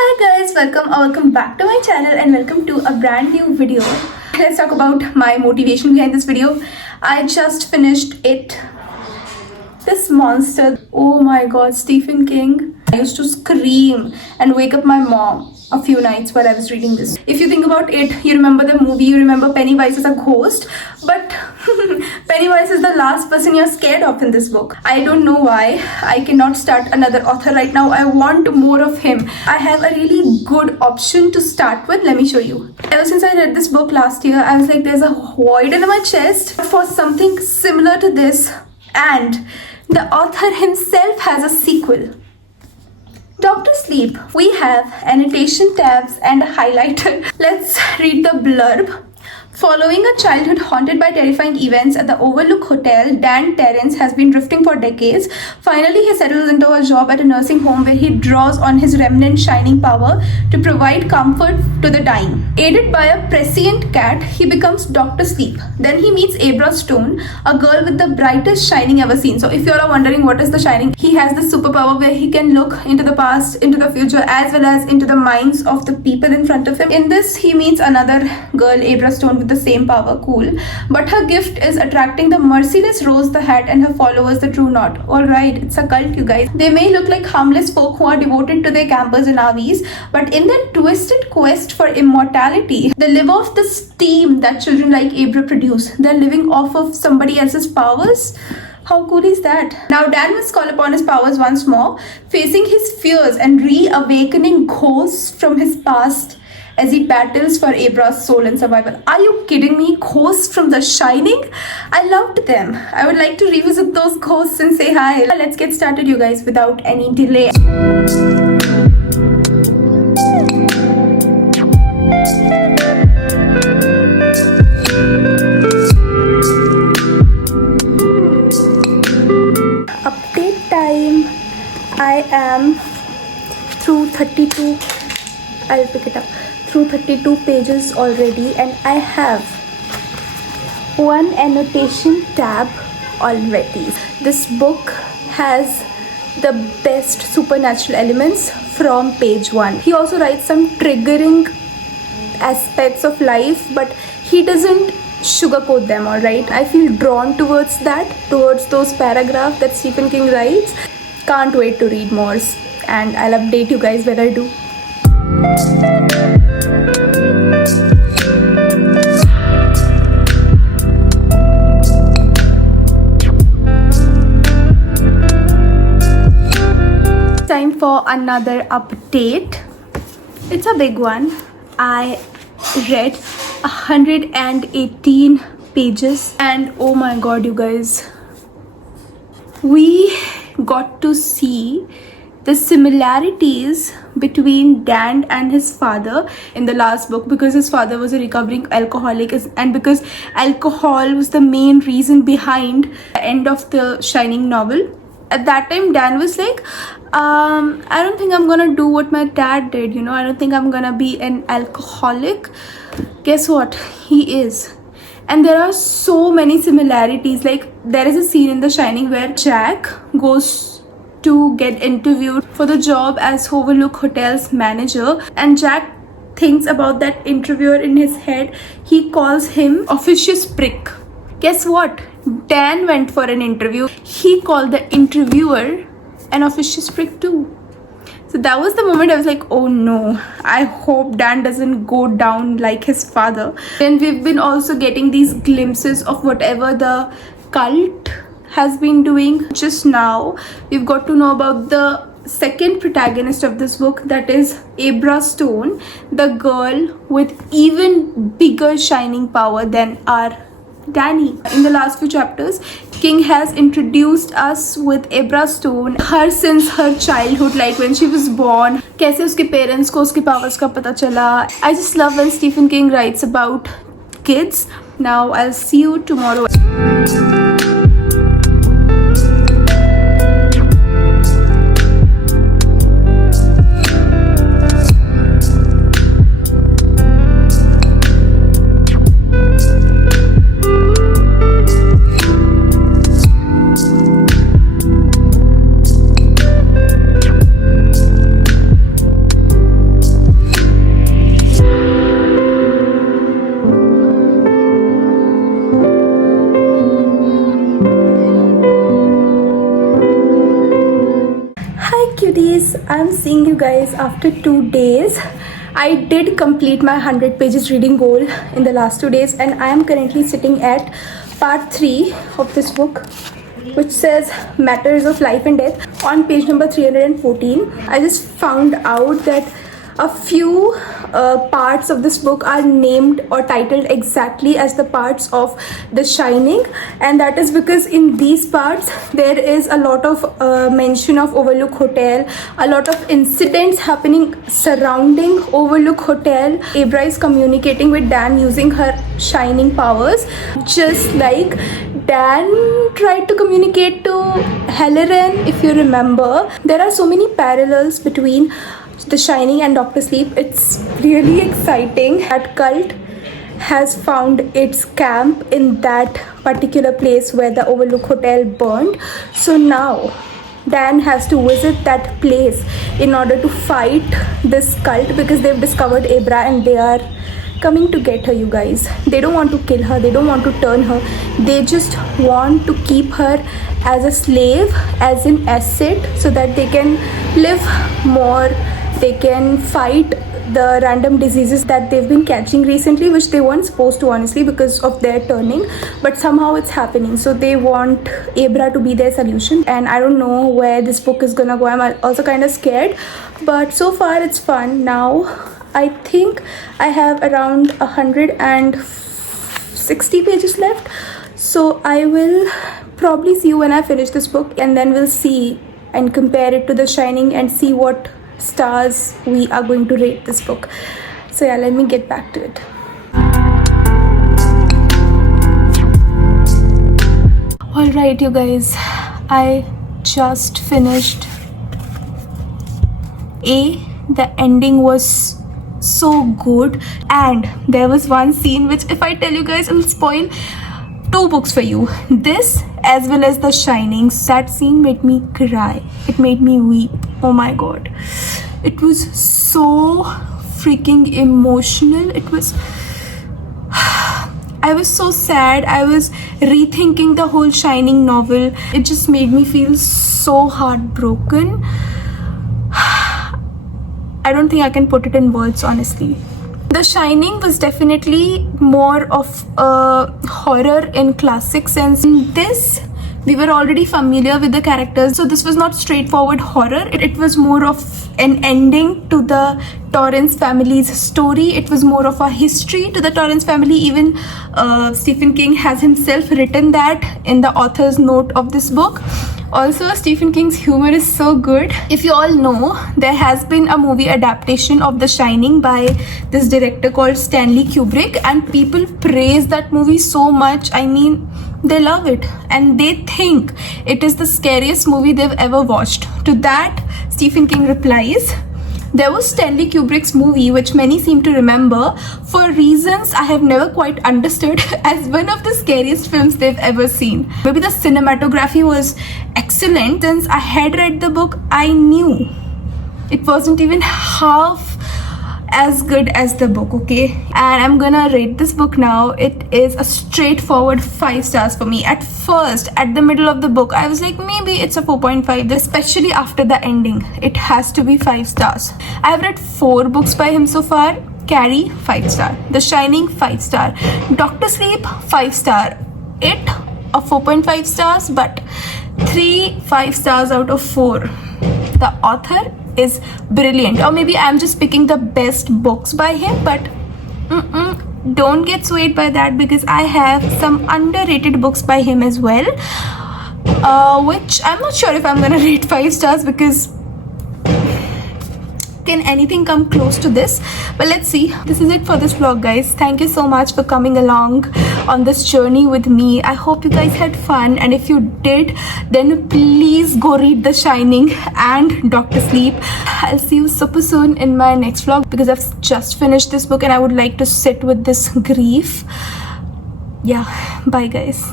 Hi guys, welcome back to my channel and welcome to a brand new video. Let's talk about my motivation behind this video. I just finished it. This monster, oh my god, Stephen King. I used to scream and wake up my mom a few nights while I was reading this. If you think about it, you remember the movie, you remember Pennywise as a ghost, but Pennywise is the last person you're scared of in this book. I don't know why. I cannot start another author right now. I want more of him. I have a really good option to start with. Let me show you. Ever since I read this book last year, I was like, there's a void in my chest for something similar to this, and the author himself has a sequel. Dr. Sleep. We have annotation tabs and a highlighter. Let's read the blurb. Following a childhood haunted by terrifying events at the Overlook Hotel, Dan Terrence has been drifting for decades. Finally, he settles into a job at a nursing home where he draws on his remnant shining power to provide comfort to the dying. Aided by a prescient cat, he becomes Dr. Sleep. Then he meets Abra Stone, a girl with the brightest shining ever seen. So if you all are wondering what is the shining, he has the superpower where he can look into the past, into the future, as well as into the minds of the people in front of him. In this, he meets another girl, Abra Stone, with the same power. Cool. But her gift is attracting the merciless Rose the Hat and her followers, the True Knot. Alright, it's a cult, you guys. They may look like harmless folk who are devoted to their campers and RVs, but in their twisted quest for immortality, they live off the steam that children like Abra produce. They're living off of somebody else's powers. How cool is that? Now Dan must call upon his powers once more, facing his fears and reawakening ghosts from his past as he battles for Abra's soul and survival. Are you kidding me? Ghosts from The Shining? I loved them. I would like to revisit those ghosts and say hi. Let's get started, you guys, without any delay. Update time. I am through 32. I'll pick it up. Through 32 pages already, and I have one annotation tab already. This book has the best supernatural elements from page 1. He also writes some triggering aspects of life, but he doesn't sugarcoat them, alright? I feel drawn towards that, towards those paragraphs that Stephen King writes. Can't wait to read more, and I'll update you guys when I do. Time for another update. It's a big one. I read 118 pages, and oh my god, you guys, we got to see the similarities between Dan and his father in the last book, because his father was a recovering alcoholic, and because alcohol was the main reason behind the end of the Shining novel. At that time, Dan was like, I don't think I'm gonna do what my dad did, I don't think I'm gonna be an alcoholic. Guess what? He is. And there are so many similarities. Like, there is a scene in The Shining where Jack goes to get interviewed for the job as Overlook Hotel's manager, and Jack thinks about that interviewer in his head. He calls him officious prick. Guess what? Dan went for an interview. He called the interviewer an officious prick too. So that was the moment I was like, oh no, I hope Dan doesn't go down like his father. Then we've been also getting these glimpses of whatever the cult has been doing. Just now, we've got to know about the second protagonist of this book, that is Abra Stone, the girl with even bigger shining power than our Danny. In the last few chapters, King has introduced us with Abra Stone, her since her childhood, like when she was born, कैसे उसके parents को उसके powers का पता चला. I just love when Stephen King writes about kids. Now I'll see you tomorrow. seeing you guys after 2 days. I did complete my 100 pages reading goal in the last 2 days, and I am currently sitting at part 3 of this book, which says Matters of Life and Death, on page number 314. I just found out that a few parts of this book are named or titled exactly as the parts of The Shining, and that is because in these parts there is a lot of mention of Overlook Hotel, a lot of incidents happening surrounding Overlook Hotel. Abra is communicating with Dan using her shining powers, just like Dan tried to communicate to Halloran, if you remember. There are so many parallels between The Shining and Dr. Sleep. It's really exciting. That cult has found its camp in that particular place where the Overlook Hotel burned. So now Dan has to visit that place in order to fight this cult, because they've discovered Abra and they are coming to get her, you guys. They don't want to kill her, they don't want to turn her, they just want to keep her as a slave, as an asset, so that they can live more, they can fight the random diseases that they've been catching recently, which they weren't supposed to, honestly, because of their turning, but somehow it's happening. So they want Abra to be their solution, and I don't know where this book is gonna go. I'm also kind of scared, but so far it's fun. Now I think I have around 160 pages left, so I will probably see you when I finish this book, and then we'll see and compare it to The Shining and see what stars we are going to rate this book. So yeah, let me get back to it. Alright, you guys, I just finished the ending was so good, and there was one scene which, if I tell you guys, it'll spoil 2 books for you, this as well as The Shining. That scene made me cry, it made me weep. Oh my god, it was so freaking emotional. It was I was so sad. I was rethinking the whole Shining novel. It just made me feel so heartbroken. I don't think I can put it in words, honestly. The Shining was definitely more of a horror in classic sense. In this, we were already familiar with the characters, so this was not straightforward horror. It was more of an ending to the Torrance family's story. It was more of a history to the Torrance family. Even Stephen King has himself written that in the author's note of this book. Also, Stephen King's humor is so good. If you all know, there has been a movie adaptation of The Shining by this director called Stanley Kubrick, and people praise that movie so much. I mean, they love it and they think it is the scariest movie they've ever watched. To that, Stephen King replies, there was Stanley Kubrick's movie, which many seem to remember for reasons I have never quite understood, as one of the scariest films they've ever seen. Maybe the cinematography was excellent. Since I had read the book, I knew it wasn't even half as good as the book, okay? And I'm gonna rate this book now. It is a straightforward 5 stars for me. At first, at the middle of the book, I was like, maybe it's a 4.5, especially after the ending. It has to be 5 stars. I have read 4 books by him so far. Carrie, 5 star. The Shining, 5 star. Dr. Sleep, 5 star. It, a 4.5 stars, but 3 5 stars out of 4. The author is brilliant, or maybe I'm just picking the best books by him, but don't get swayed by that, because I have some underrated books by him as well, which I'm not sure if I'm gonna rate 5 stars, because can anything come close to this? But let's see. This is it for this vlog, guys. Thank you so much for coming along on this journey with me. I hope you guys had fun, and if you did, then please go read The Shining and Dr. Sleep. I'll see you super soon in my next vlog, because I've just finished this book and I would like to sit with this grief. Yeah, bye guys.